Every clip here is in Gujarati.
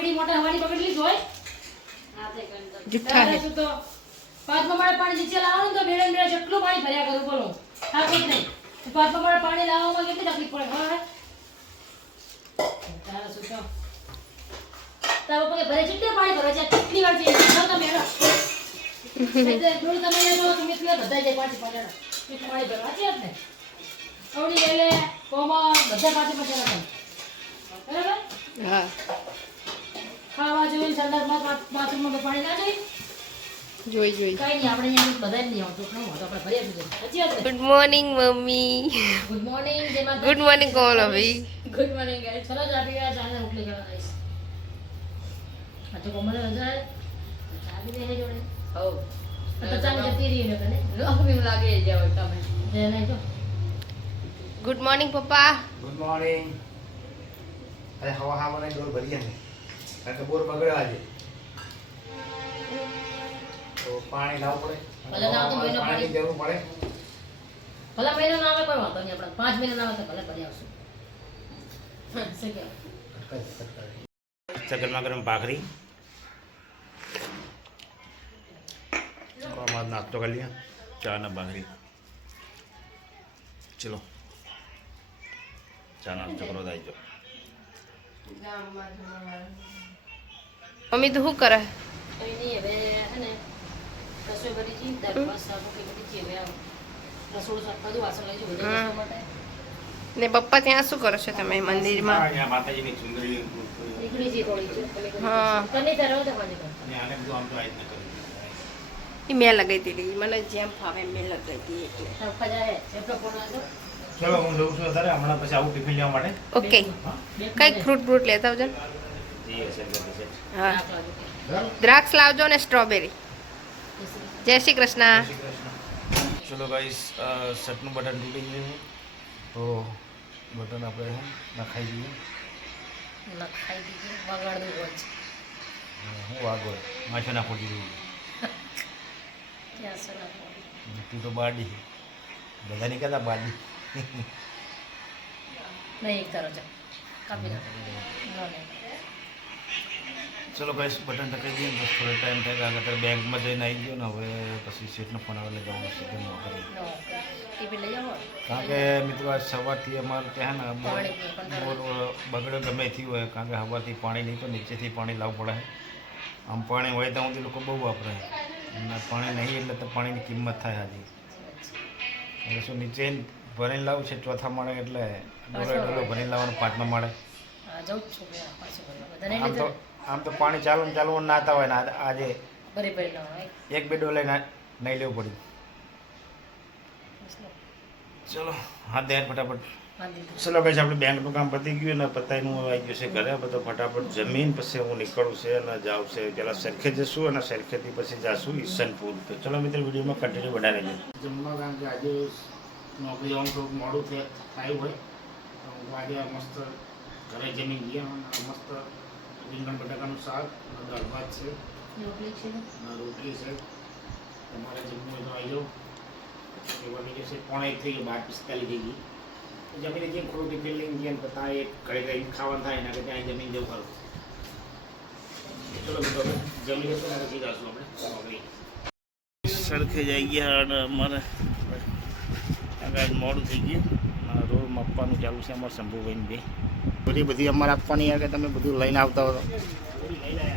પગડી મોટા હવાની પકડી લીધી હોય જુઠ્ઠા હે તો પાંચમા માળે પાણી નીચે લાવવાનું તો બેડે બેડે જેટલું પાણી ભર્યા કરું બોલો હા કોઈ નહીં પાંચમા માળે પાણી લાવવામાં કેટલી તકલીફ પડે ખબર તારા શું તો તારા પગે ભરે જેટલું પાણી ભરે છે કેટલી વાર છે તમે મેળો એટલે થોડું તમે લેજો તમે એટલે બધા જાય પાંચ પાણી ભરવા છે ને અવડી લેલે કોમા બધા પાંચ બરાબર હા ખાવા જોઈએ સંડાસમાં બાથરૂમમાં પાણી ના જોઈએ જોઈ કઈ નહીં આપણે અહીંયા બધા નહીં આવતું ન હોય તો આપણે ભરી આપી દઈએ સાચી વાત good morning mummy good morning જય માતા ગુડ મોર્નિંગ કોલ અભી ગુડ મોર્નિંગ ગાઈસ ચલો જ આપી ગયા ચાલે ઉઠલી ગયા ગાઈસ આ તો કોમલે રજા ચાબી દે જોડે હો તો ચાલે જતી રહી ને તને લોક બી લાગે જાવ તમે જે નહીં તો ગુડ મોર્નિંગ પપ્પા ગુડ મોર્નિંગ અરે હવા મને ડોર ભરી ને કારણ કે બોર બગડ્યો આજે તો પાણી લાવવું પડે ભલે ના તો મહિનો પાણીની જરૂર પડે ભલે મહિનો ના આવે કોઈ વાંધો નહીં આપણે 5 મહિના ના આવે તો ભલે ભરી આવશું શું કે ગરમા ગરમ ભાખરી और नाश्तो कर लिया चाय ना भाखरी चलो चाय नाश्तो करो दाई जो મમ્મી તો શું કરે કઈ નહીં હવે હે ને રસોઈ ભરી જી દાળ ભાત શાક કે બધી છે હવે રસોડું શાક બધું વાસણ લઈ જવું બધા રસોઈ માટે ને પપ્પા ત્યાં શું કરો છો તમે મંદિરમાં यहाँ माता जी ने सुंदरी નીકળી જી થોડી છે હા કને તરવ તો પાણી કર અને આને બધું આમ તો આઈ જ ન કર્યું એ મેં લગાવી દીધી મને જેમ ફાવે મેં લગાવી દીધી એટલે સબ ખજા હે ચેપલો કોણ આજો ચલો હું જઉં છું અત્યારે હમણાં પછી આવું ટિફિન લેવા માટે ઓકે કંઈક ફ્રૂટ બ્રૂટ લેતા આવજો ને. જી હશે છે હા દ્રાક્ષ લાવજો ને સ્ટ્રોબેરી જય શ્રી કૃષ્ણ ચલો ગાઈસ શર્ટનું બટન તૂટી ગયું છે તો બટન આપણે નખાઈ દઈએ નખાઈ દીધી વગાડ દઉં હોય હું વાગો માછો ના ફોડી દઉં ત્યાં સલા પડી તું તો બાડી બધા નહીં કહેતા બાડી નહીં એક તરફ છે કાપી નાખ નો નહીં ચલો ગાઈસ બટન ટકાઈ દઈએ બસ થોડો ટાઈમ થાય કારણ કે અત્યારે બેંકમાં જઈને આવી ગયો ને હવે પછી સીટનો ફોન આવે એટલે જવાનું સીધું નોકરી નો ટીપી લઈ જાવ કારણ કે મિત્રો આજ સવારથી અમારે ત્યાં ને બોર બગડ્યો ગમે થયું હોય કારણ કે સવારથી પાણી નહીં તો નીચેથી પાણી લાવવું પડે આમ પાણી હોય તો હું લોકો બહુ વાપરે અને પાણી નહીં એટલે તો પાણીની કિંમત થાય હજી એટલે શું નીચે ભરીને લાવું છે ચોથા માળે એટલે ડોલો ભરીને લાવવાનું પાંચમા માળે હા જઉં જ છું બે પાછું ભરવા બધાને આમ તો પાણી ચાલુ નાતા હોય ને આજે ભરી ભરી લાવવા એક બે ડોલે નહીં લેવું પડ્યું ચલો હા દે ફટાફટ ચલો કઈ આપણે બેંકનું કામ પતી ગયું ને પતાવીનું આવી ગયું છે ઘરે બધો ફટાફટ જમીન પછી હું નીકળું છે અને જાઉં છે પહેલાં સરખે જશું અને સરખેથી પછી જાશું ઈસનપુર તો ચલો મિત્રો વિડીયોમાં કન્ટિન્યુ બનાવી લેજો જમવા કારણ કે આજે નોકરી જવાનું થોડુંક મોડું થયું હોય તો હું આજે મસ્ત ઘરે જમી ગયા મસ્ત રીંગણ બટાકાનું શાક દાળ ભાત છે રોટલી છે રોટલી છે તમારે જમવું હોય તો આવી જાઓ એ વાગી જશે 1:30 થઈ ગઈ 12:45 થઈ ગઈ જમીને જે થોડું ટિફિન લઈને ગયા ને ત્યાં એક ઘરે ઘરે ખાવાનું થાય એના કે ત્યાં જમીન જવું ખરું ચલો મિત્રો જમી લઈશું ને પછી જઈશું આપણે નોકરી સરખે જઈ ગયા અને અમારે આગળ મોડું થઈ ગયું રોડ માપવાનું ચાલુ છે અમારે શંભુભાઈ બધી અમારે આપવાની યાર કે તમે બધું લઈને આવતા હો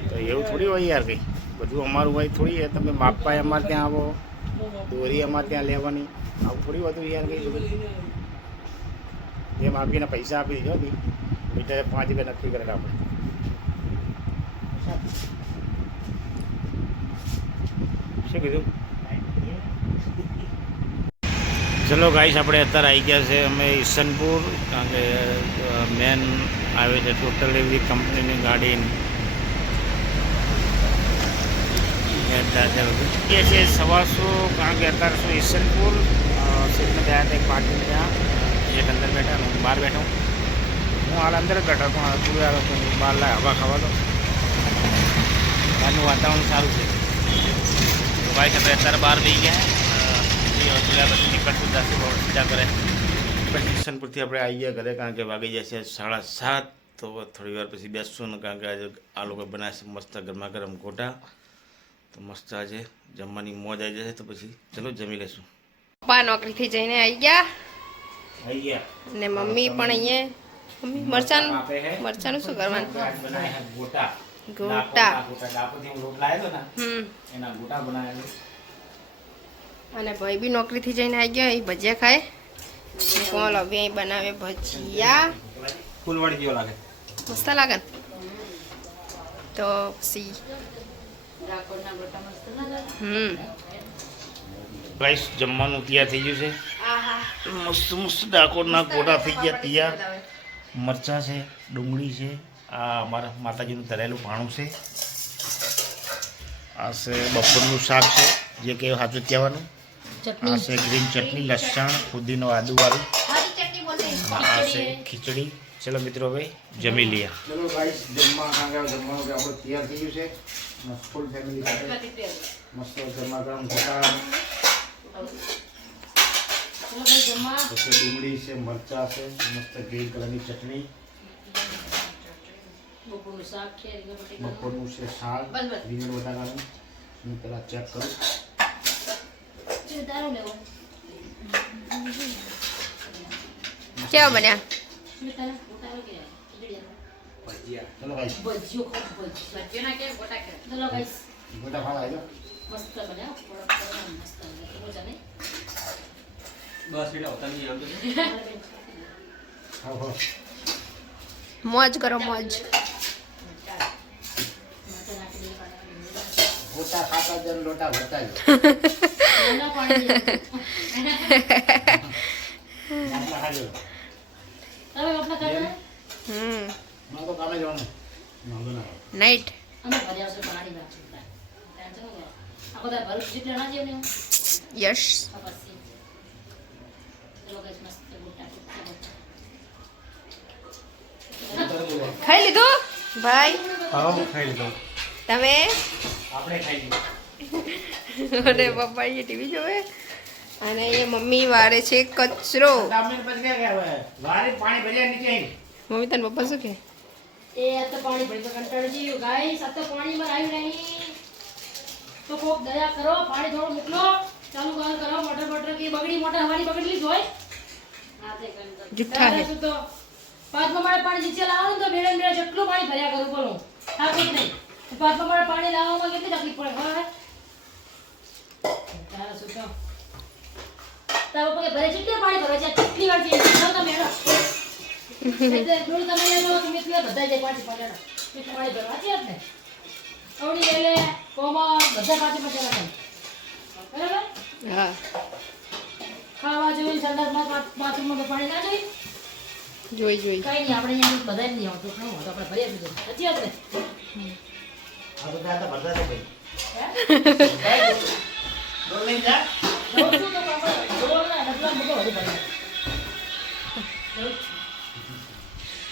તો એવું થોડી હોય યાર કંઈ બધું અમારું હોય થોડી તમે માપવા અમારે ત્યાં આવો દોરી અમારે ત્યાં લેવાની આવું થોડી હોતું યાર કંઈ બધું જેમ આપીને પૈસા આપી દીધો બી મીટરે 5 રૂપિયા નક્કી કરે આપણે શું કીધું ચલો ગાઈસ આપણે અત્યારે આવી ગયા છે અમે ઈસનપુર કારણ કે મેન આવે છે ટોટલ ડિલિવરી કંપનીની ગાડી એ છે 125 કારણ કે અત્યારે શું ઈસનપુર સીટને ગયા હતા એક પાર્ટી ત્યાં એક અંદર બેઠા હું બહાર બેઠો હું હાલ અંદર જ બેઠો પણ તું યાર બહાર લાય હવા ખાવા દો બહારનું વાતાવરણ સારું છે તો ભાઈ આપણે અત્યારે બહાર બી ગયા પછી નીકળતું જશે બહુ સીધા કરે પછી ઈસનપુરથી આપણે આવી ગયા ઘરે કારણ કે વાગી જશે 7:30 તો થોડી વાર પછી બેસશું ને, કારણ કે આજે આ લોકો બનાવશે મસ્ત ગરમા ગરમ ગોટા. તો મસ્ત આજે જમવાની મોજ આવી જશે. તો પછી ચલો જમી લેશું. પપ્પા નોકરીથી જઈને આવી ગયા આવી ગયા ને મમ્મી પણ અહીંયા. મમ્મી મરચાનું શું કરવાનું? બનાવ્યા ગોટા. ગોટા. ડાકોરથી લોટ લાવ્યો હતો ને, હમ. એના ગોટા બનાવ્યા. અને ભાઈ બી નોકરીથી જઈને આવી ગયો. અહીં ભજીયા ખાય. કોણ હવે અહીં બનાવે ભજીયા. ફૂલવાડી કેવો લાગે? મસ્ત લાગે ને? તો પછી ડાકોરના ગોટા મસ્ત લાગે. ગાઈસ જમવાનું તૈયાર થઈ ગયું છે. મસ્ત મસ્ત ડાકોરના ગોટા થઈ ગયા તૈયાર. મરચાં છે, ડુંગળી છે, આ અમારા માતાજીનું તરેલું ભાણું છે, આ છે બપોરનું શાક છે, જે કે સાચું કહેવાનું. આ છે ગ્રીન ચટણી, લસણ, ફુદીનો, આદુવાળું. આ છે ખીચડી. ચલો મિત્રો હવે જમી લઈએ. ચલો ગાઈસ જમવાનું આપણું તૈયાર થઈ ગયું છે. ફૂલ ફેમિલી સાથે મસ્ત ગરમા ગરમ ગોટા. પછી ડુંગળી છે, મરચા છે, મસ્ત ગ્રીન કલરની ચટણી. બપોરનું શાક છે, બપોરનું છે શાક રીંગણ બટાકાનું. હું પેલા ચેક કરું. કેવા બન્યા? ચલો ગાઈસ ગોટા ખાવા આવી જાઓ. મસ્ત બન્યા. મસ્ત મજા નહીં. ખાઓ ખાઓ. મોજ કરો મોજ. ગોટા ખાતા જ લોટા ભરતા જ. માટલા ખાજો. તમે આપણા ઘરે હું તો કામે જવાનું. વાંધો ના આવે. નાઈટ. અમે ઘરે આવશે પાણી નાખશું. ટેન્શન ન લો. આખો દાડો ભરૂચ જેટલા ના જેવું ને યશ. પછી ચલો ગાઈસ મસ્ત ગોટા ખાઈ લીધું ભાઈ? હા ખાઈ લીધો. તમે? આપણે ખાઈ લીધું. અને પપ્પા એ ટીવી જોવે અને એ મમ્મી વારે છે કચરો. સામે પછી ક્યાં ગયા હવે? વારે પાણી ભર્યા નીચે અહીં. મમ્મી તને પપ્પા શું કહે? એ આ તો પાણી ભરી તો કંટાળી ગયું ગાઈસ. આ તો પાણીમાં આવ્યું નહીં તો કોક દયા કરો, પાણી થોડું મોકલો. ચાલુ કરો મોટર બોટર કે બગડી મોટર હવાની બગડેલી જ હોય. હા તે કંટાળ. જુઠ્ઠા હે. તો પાંચમા માળે પાણી નીચે લાવવાનું તો મેળે મેળે જેટલું પાણી ભર્યા કરું બોલો. થાક જ નહીં. પાંચમા માળે પાણી લાવવામાં કેટલી તકલીફ પડે હવે. તારા શું તો તારો પગે ભરે જેટલું પાણી ભરવા છે કેટલી વાર છે તો મેળો. એટલે થોડું તમે લઈ લો તમે એટલે બધા જાય પાછી પાડ્યા. કેટલું પાણી ભરવા છે ને. અવડી લેલે કોમા બધા પાછી પાડ્યા. બરાબર? હા. ખાવા જોઈએ સંડાસમાં બાથરૂમમાં પાણી ના જોઈએ. જોઈ જોઈ. કઈ નહીં આપણે અહીંયા બધા નહીં આવતું. શું તો આપણે ભરીએ છીએ. સાચી વાત ને? આ તો દાદા ભરતા છે ભાઈ. હે? ડોલ લઈ જા. રોજ શું તો આપણે ડોલ ના ડબલા બધો હજી ભરીએ.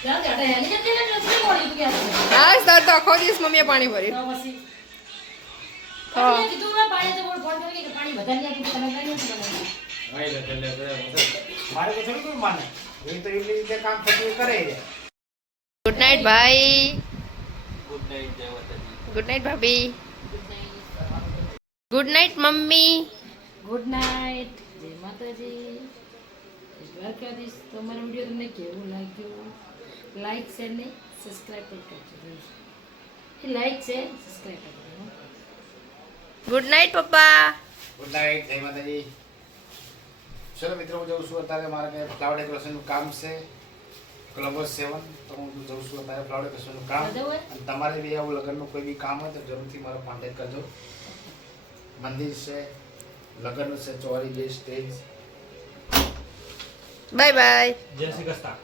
ક્યાં જાડે હેલી જતી ને એટલે મોડી તું ક્યાં છે? હા સર તો આખો દિવસ મમ્મીએ પાણી ભર્યું. તો પછી પછી કીધું મેં પાણી તો ફોન કરી કે પાણી વધારે નહીં આપી તમે કઈ નથી બનાવ્યું. મારે તો થોડું કોઈ માને. એ તો એવી રીતે કામ થતું એ કરે છે. ગુડ નાઇટ ભાઈ. ગુડ નાઇટ જય માતાજી. ગુડ નાઇટ ભાભી. Good night mummy. Good night જય માતાજી. દ્વારકાધીશ. તમારો વિડીયો તમને કેવું લાગ્યું? લાઈક શેર ને સબસ્ક્રાઇબ પણ કરજો. લાઈક શેર સબસ્ક્રાઇબ કરજો. ગુડ નાઇટ પપ્પા. ગુડ નાઇટ જય માતાજી. ચલો મિત્રો હું જઉં છું અત્યારે મારે ફ્લાવર ડેકોરેશનનું કામ છે ક્લબર્સ 7. તો હું જઉં છું અત્યારે ફ્લાવર ડેકોરેશનનું કામ. અને તમારે બી આવું લગ્નનું કોઈ બી કામ હોય તો જરૂરથી મારો કોન્ટેક્ટ કરજો. મંદિર છે, લગ્ન છે, ચોરી બે સ્ટેજ. Bye bye. જય શ્રી કૃષ્ણ.